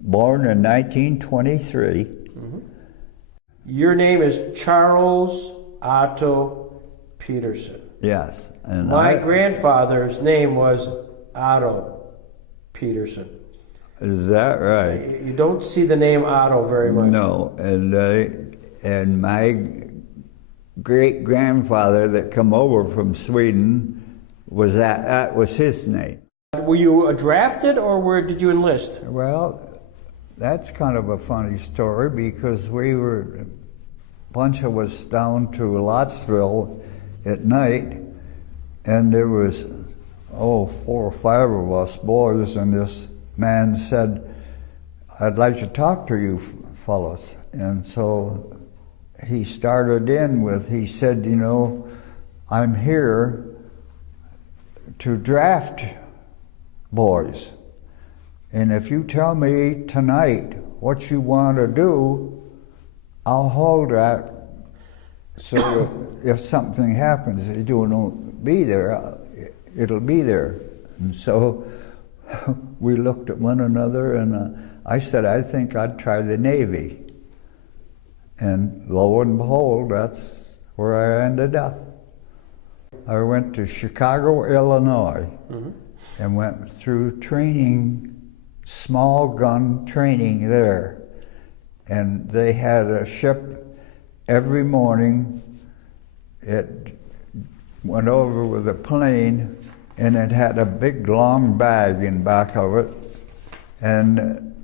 born in 1923. Your name is Charles Otto Peterson. Yes. And My grandfather's name was Otto Peterson. Is that right? You don't see the name Otto very much. No, and my great-grandfather that come over from Sweden that was his name. Were you drafted or did you enlist? Well, that's kind of a funny story because a bunch of us down to Lottsville at night, and there was 4 or 5 of us boys, and this man said, "I'd like to talk to you fellas." And so he started he said, "You know, I'm here to draft boys. And if you tell me tonight what you want to do, I'll hold that so that if something happens, it won't be there, it'll be there." And so we looked at one another, and I said, "I think I'd try the Navy." And lo and behold, that's where I ended up. I went to Chicago, Illinois, and went through training, small gun training there. And they had a ship every morning. It went over with a plane, and it had a big long bag in back of it, and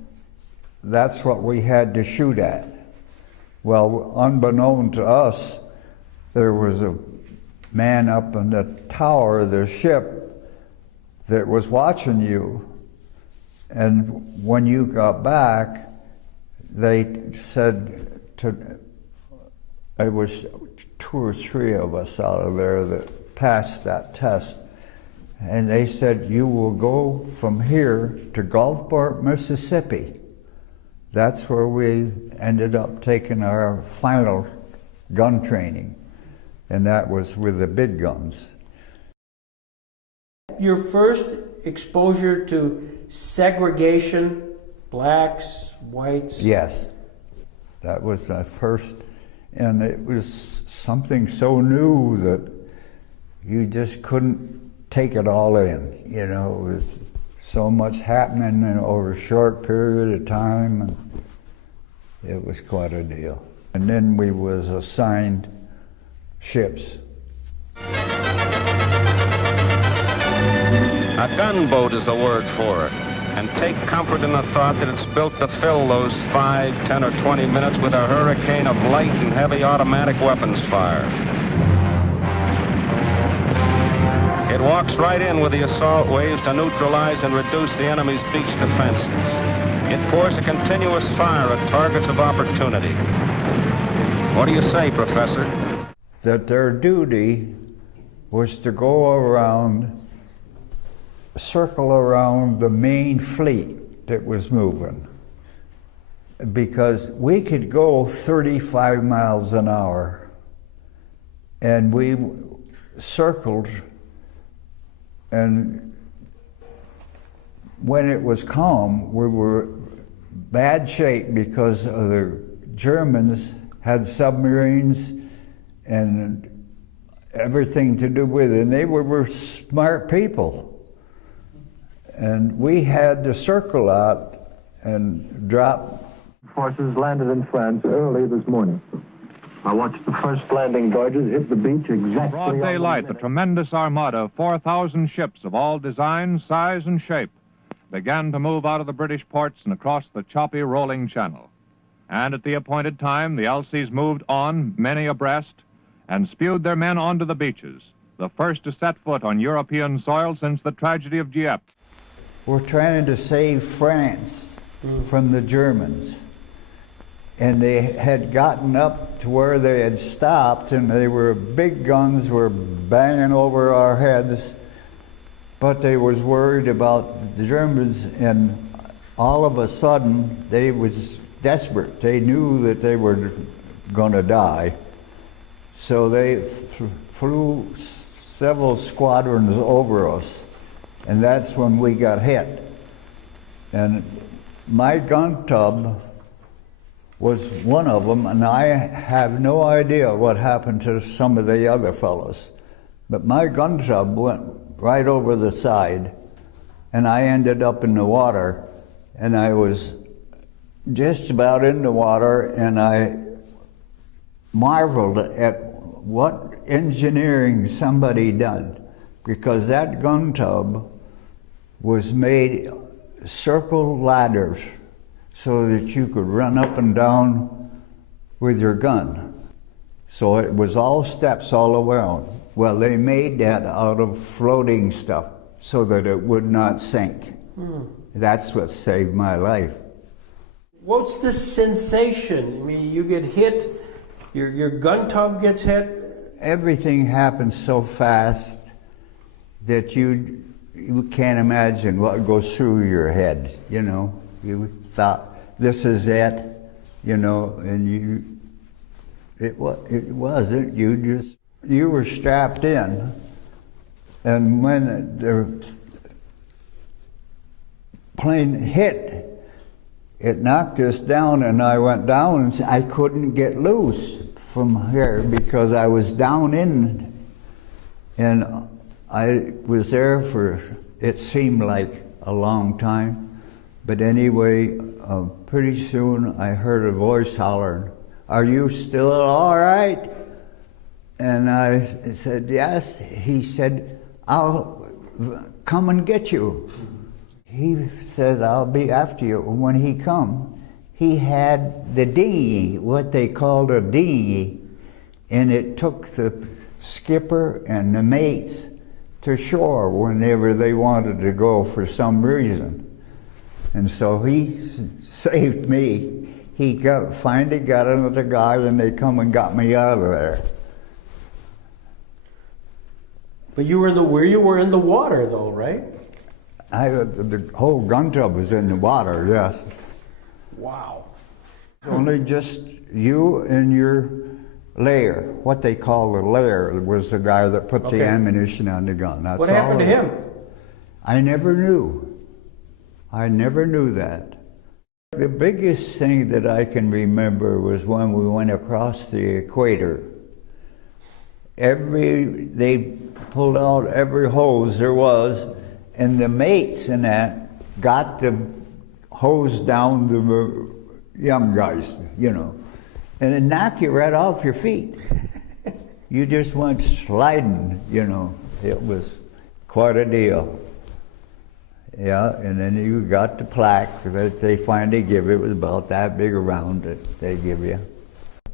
that's what we had to shoot at. Well, unbeknown to us, there was a man up in the tower of the ship that was watching you. And when you got back, they said it was 2 or 3 of us out of there that passed that test. And they said, "You will go from here to Gulfport, Mississippi." That's where we ended up taking our final gun training, and that was with the big guns. Your first exposure to segregation, blacks, whites? Yes, that was my first, and it was something so new that you just couldn't take it all in. You know, it was so much happening over a short period of time, and it was quite a deal. And then we was assigned ships. A gunboat is the word for it, and take comfort in the thought that it's built to fill those 5, 10, or 20 minutes with a hurricane of light and heavy automatic weapons fire. It walks right in with the assault waves to neutralize and reduce the enemy's beach defenses. It pours a continuous fire at targets of opportunity. What do you say, Professor? That their duty was to go around, circle around the main fleet that was moving. Because we could go 35 miles an hour, and we circled, and when it was calm, we were bad shape because the Germans had submarines and everything to do with it, and they were smart people. And we had to circle out and drop. Forces landed in France early this morning. I watched the first landing barges hit the beach exactly. Broad daylight, the tremendous armada of 4,000 ships of all designs, size, and shape began to move out of the British ports and across the choppy rolling channel. And at the appointed time, the Alcées moved on, many abreast, and spewed their men onto the beaches, the first to set foot on European soil since the tragedy of Dieppe. We're trying to save France from the Germans. And they had gotten up to where they had stopped, and big guns were banging over our heads, but they was worried about the Germans, and all of a sudden they was desperate. They knew that they were gonna die. So they flew several squadrons over us, and that's when we got hit. And My gun tub was one of them, and I have no idea what happened to some of the other fellows. But my gun tub went right over the side, and I ended up in the water, and I was just about in the water, and I marveled at what engineering somebody done, because that gun tub was made circle ladders so that you could run up and down with your gun. So it was all steps all around. Well, they made that out of floating stuff so that it would not sink. That's what saved my life. What's the sensation? I mean, you get hit, your gun tub gets hit. Everything happens so fast that you can't imagine what goes through your head, you know. You thought, this is it, you know, and it wasn't. You were strapped in, and when the plane hit, it knocked us down, and I went down, and I couldn't get loose from here because I was down in, and I was there for, it seemed like a long time. But anyway, pretty soon I heard a voice hollering, "Are you still all right?" And I said, "Yes." He said, "I'll come and get you." He says, "I'll be after you." And when he come, he had the dinghy, what they called a dinghy, and it took the skipper and the mates to shore whenever they wanted to go for some reason. And so he saved me. He finally got another guy, and they come and got me out of there. But you were in the water though, right? The whole gun tub was in the water, yes. Wow. Only just you and your layer, what they call the layer, was the guy that put the ammunition on the gun. That's what happened to him? I never knew. I never knew that. The biggest thing that I can remember was when we went across the equator. They pulled out every hose there was, and the mates in that got the hose down the young guys, you know, and it knocked you right off your feet. You just went sliding, you know. It was quite a deal. Yeah, and then you got the plaque that they finally give. It was about that big around that they give you.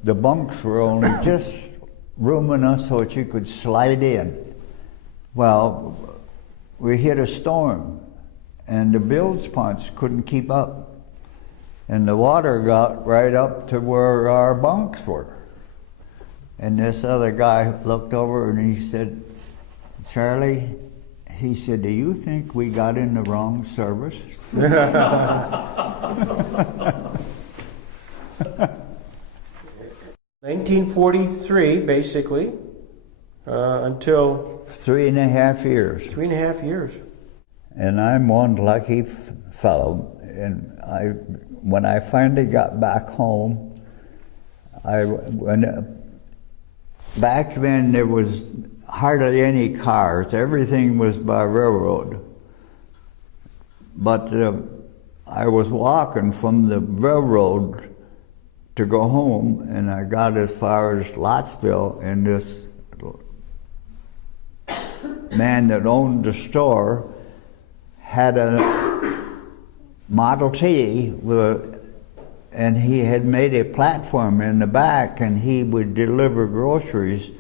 The bunks were only just room enough so that you could slide in. Well, we hit a storm, and the bilge pumps couldn't keep up. And the water got right up to where our bunks were. And this other guy looked over and he said, "Charlie," he said, "do you think we got in the wrong service?" 1943, basically, until 3.5 years. 3.5 years. And I'm one lucky fellow. And when I finally got back home, back then there was hardly any cars. Everything was by railroad. But I was walking from the railroad to go home, and I got as far as Lottsville, and this man that owned the store had a Model T and he had made a platform in the back, and he would deliver groceries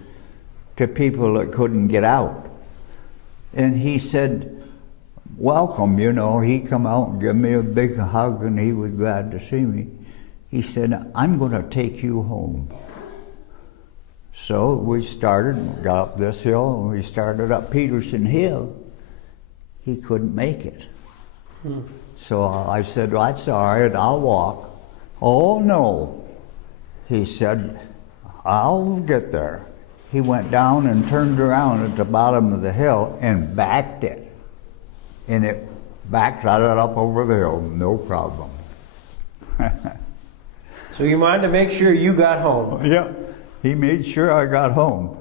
to people that couldn't get out. And he said, "Welcome," you know. He come out and give me a big hug, and he was glad to see me. He said, "I'm going to take you home." So we got up this hill, and we started up Peterson Hill. He couldn't make it. So I said, "Well, that's all right, I'll walk." "Oh, no." He said, "I'll get there." He went down and turned around at the bottom of the hill and backed it. And it backed right up over the hill, no problem. So you wanted to make sure you got home. Yeah, he made sure I got home.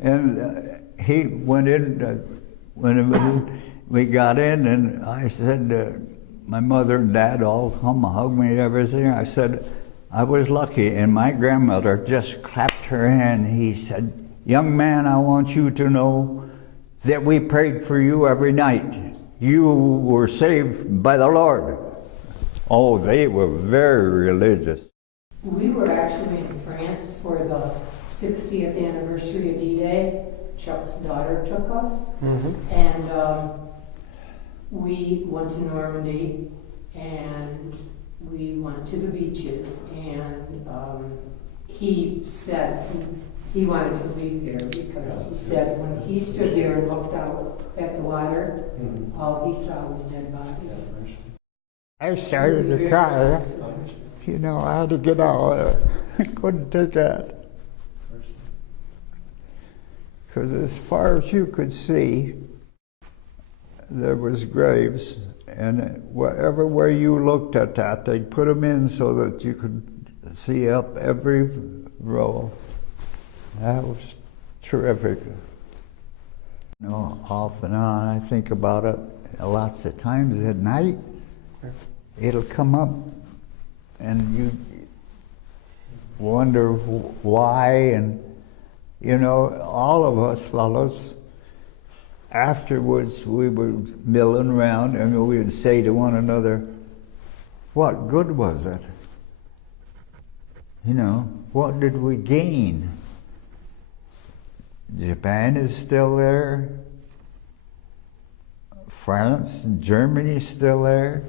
And he went in, when we got in, and I said, my mother and dad all come hug me and everything. I said, I was lucky. And my grandmother just clapped her hand. He said, young man, I want you to know that we prayed for you every night. You were saved by the Lord. Oh, they were very religious. We were actually in France for the 60th anniversary of D-Day. Chuck's daughter took us, and we went to Normandy, and we went to the beaches, and he said he wanted to leave there because he said when he stood there and looked out at the water, all he saw was dead bodies. I started to cry. You know, I had to get out. I couldn't take that. Because as far as you could see, there was graves, and wherever where you looked at that, they put them in so that you could see up every row. That was terrific. You know, off and on, I think about it lots of times at night. It'll come up, and you wonder why, and you know, all of us fellows, afterwards we were milling around and we would say to one another, what good was it? You know, what did we gain? Japan is still there. France and Germany is still there.